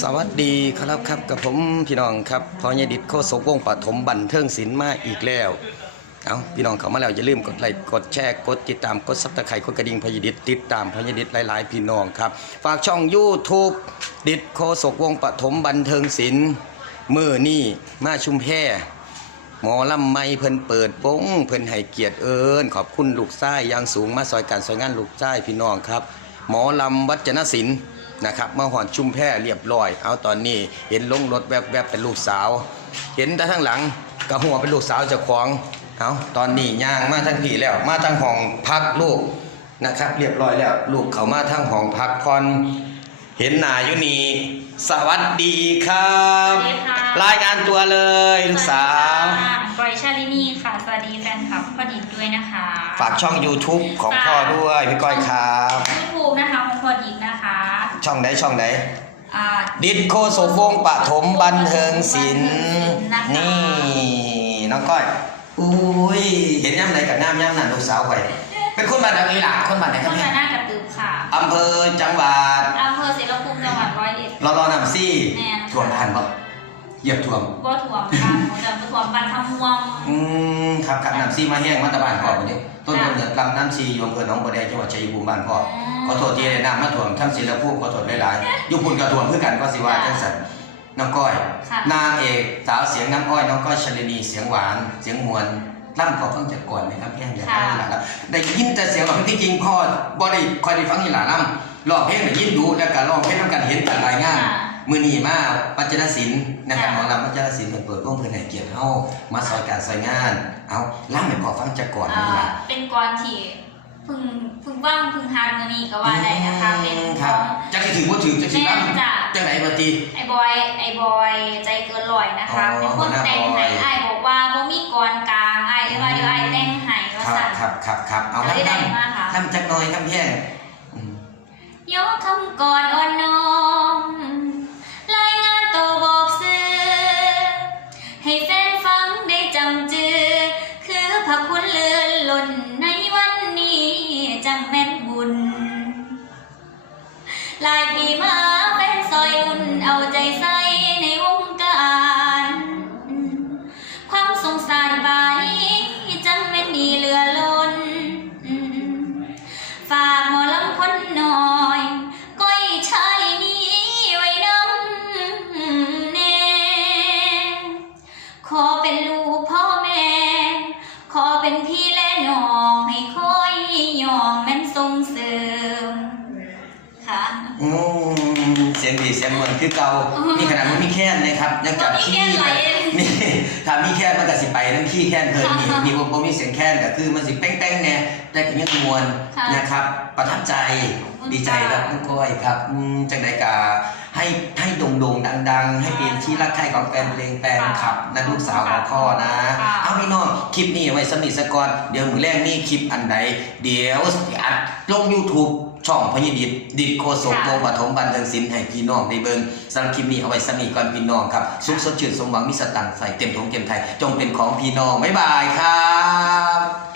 สวัสดีครับครับกับผมพี่น้องครับพอยดิตโคศกวงปฐมบันเทิงศิลป์มาอีกแล้ว เอาพี่น้องเข้ามาแล้วอย่าลืมกดไลค์กดแชร์กดติดตามกดซับสไครต์กดกระดิ่งพอยดิตติดตามพอยดิตหลาย ๆ พี่น้องครับ ฝากช่อง YouTube ดิตโคศกวงปฐมบันเทิงศิลป์มือนี่มาชุมแพหมอลำไม่เพิ่นเปิดป้งเพิ่นให้เกียรติเอิญขอบคุณลูกชายอย่างสูงมาซอยการซอยงานลูกชายพี่น้องครับ หมอลำวัจนศิลป์ นะครับมาหอนชุมแพเรียบร้อย เอาตอนนี้เห็นลงรถแวบๆเป็นลูกสาว เห็นแต่ทั้งหลังกระหัวเป็นลูกสาวเจ้าของเอาตอนนี้ย่างมาทั้งผีแล้ว มาทั้งห้องพักลูกนะครับ เรียบร้อยแล้ว ลูกเขามาทั้งห้องพักพรเห็นหน้าอยู่นี่สวัสดีครับสวัสดีค่ะรายงานตัวเลยลูกสาวบริชาลินีค่ะ สวัสดีแฟนคลับพอดีด้วยนะคะ ฝากช่อง YouTube ของพ่อด้วยพี่ก้อยครับยูทูบนะคะของพอดีนะคะ ช่องไหนช่องไหนอ่าดิดโคโซวงศ์ปฐมบันเทิงศิลป์นะคะนี่น้องก้อยอุ้ยเห็นย่ำไหนกับย่ำย่ำนั่นลูกสาวข่อยเป็นคนบ้านไหนอีหล่ะคนบ้านไหนครับโฆษเนี่ยณากระตือค่ะอำเภอจังหวัดอำเภอเสรภูมิจังหวัดร้อยเอ็ดรอรอนำซี่แม่นท่วมทันปะ เหยียบท่วม บ่ถ่วมค่ะของเดิมถ่วมบันทำม่วงอืมครับครับน้ำซี่มาแห้งมาตะบานพ่อวันนี้ต้นกำเนิดลำน้ำซีอยู่อำเภอหนองบัวแดงจังหวัดชัยภูมิบ้านพ่อขอโทษที่ได้น้ำมาถ่วมทั้งศิลปูขอโทษหลายๆอยุพุ่นกระถ่วมคือกันก็สิว่าจังสันน้องก้อย ค่ะนางเอกสาวเสียงน้ำอ้อยน้องก้อยชลินีเสียงหวาน เสียงมวลล่ำขอฟังจากก่อนนะครับพี่แอนอย่าฟังอีหลาแล้วได้ยินแต่เสียงหรอกที่จริงพ่อบ่ได้คอยได้ฟังอีหลาล่ำร้องเพลงได้ยินดูแล้วก็ร้องเพลงนำกันเห็นกันหลายงาน ค่ะ มือนีมาปัจจนศิลป์นะครับหมค่ะอลำปัจจนศิลป์เพิ่นเปิดวงเพิ่นให้เกียรติเฮามาซอยการซอยงาน เอาล่ำให้พ่อฟังจากก่อนอ่านี่ล่ะ เป็นกรที่เพึ่งเพึ่งว่างเพึ่งฮาร์ดมือนี้ก็ว่าได้นะคะ เป็นคขรับองจักสิถึงบ่ถึงจักสิแม่ล่ำจ้ะจังไหนบ่ติ ไอ้บอยไอ้บอยใจเกินร้อยนะคะ อ๋อเป็นคนแต่งหัวหให้น้าบอย ไอ้ายบอกว่าบ่มีกรกลางไอ้ายเลยว่าเดี๋ยวไอ้ายแต่งให้ว่าครับสั่นครับครับครับเอาจะได้ล่ำได้ล่ำมากค่ะล่ำจักหน่อยครับพี่แอนอืม ยกคำก่อนอ่อนน้อ พระคุณเลือนล่นในวันนี้จังแม่นบุญ ลายปีมา เป็นพี่และน้องให้คอยยองแม่นส่งเสริมค่ะ อืมเสียงดีเสียงเหมือนคือเก่าอืม มีขนาดมันมีแค่นนะครับยังจับบ่มีขี้แค้นไหลมีถ้ามีแค่นมันก็สิไปนั่นขี้แค่นเพิ่นมีค่ะมีบ่บ่มีเสียงแค่นก็คือมันสิแป้งๆแน่แต่ก็ยังมวนค่ะ นะครับ ประทับใจขอบคุณ ดีใจค่ะครับน้องก้อยครับอืมจังไดกาให้ให้โด่งๆดัง ๆ ให้เป็นที่รักใคร่ของแฟนเพลงแฟนคลับนะลูกสาวของพ่อนะค่ะเอาพี่น้องคลิปนี้เอาไว้สำนิสกอนเดี๋ยวมือแรกนี่คลิปอันใด เดี๋ยวสิอัดลง YouTube ช่องพญดิษดิดโคศกค่ะ วงศ์ปฐมบันเทิงศิลป์ให้พี่น้องได้เบิ่งสำหรับคลิปนี้เอาไว้สำนีก่อนพี่น้องครับสุขสดชื่นสมหวังมีสตังค์ใส่เต็มถุงเต็มไทยจงเป็นของพี่น้องบ๊ายบายครับ